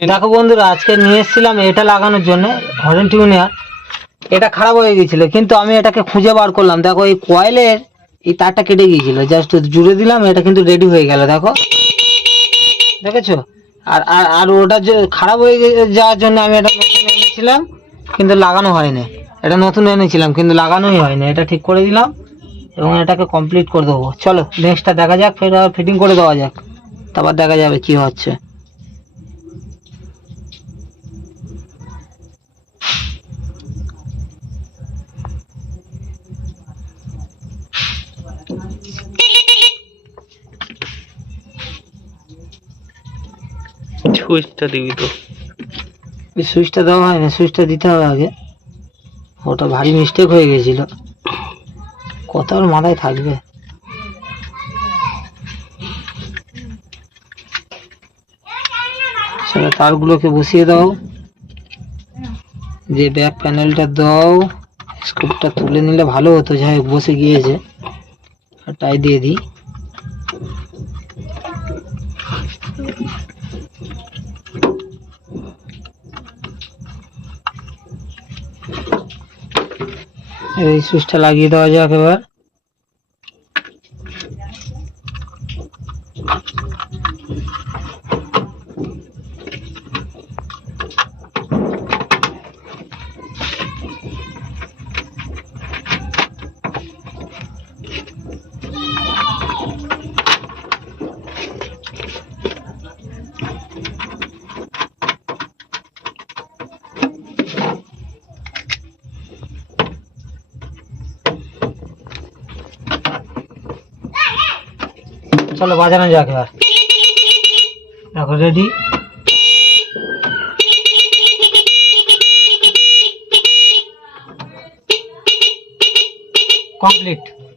দেখো বন্ধুরা, আজকে নিয়ে এসেছিলাম এটা লাগানোর জন্য হরেন টিউনার। এটা খারাপ হয়ে গিয়েছিল, কিন্তু আমি এটাকে খুঁজে বার করলাম। দেখো এই কয়েলের এই তারটা কেটে গিয়েছিল, জাস্ট জুড়ে দিলাম, এটা কিন্তু রেডি হয়ে গেল। দেখো, দেখেছো? আর আর আর ওটা যে খারাপ হয়ে যাওয়ার জন্য আমি এটা নতুন এনেছিলাম, কিন্তু লাগানো হয়নি। এটা নতুন এনেছিলাম কিন্তু লাগানোই হয়নি। এটা ঠিক করে দিলাম এবং এটাকে কমপ্লিট করে দেবো। চলো নেক্সটটা দেখা যাক, ফের ফিটিং করে দেওয়া যাক, তারপর দেখা যাবে কি হচ্ছে। সুইচটা দিবি তো? এই সুইচটা দেওয়া হয়নি, সুইচটা দিতে হবে আগে। ওটা ভারী মিস্টেক হয়ে গেছিল, কত আর মাথায় থাকবে। সেটা তারগুলোকে বসিয়ে দাও, যে ব্যাক প্যানেলটা দাও। স্ক্রুপটা তুলে নিলে ভালো হতো, যাই হোক বসে গিয়েছে। আর টাই দিয়ে দিই। এই সুইচটা লাগিয়ে দেওয়া যাক এবার। চলো বাজানো যাক এবার। দেখো রেডি। কমপ্লিট।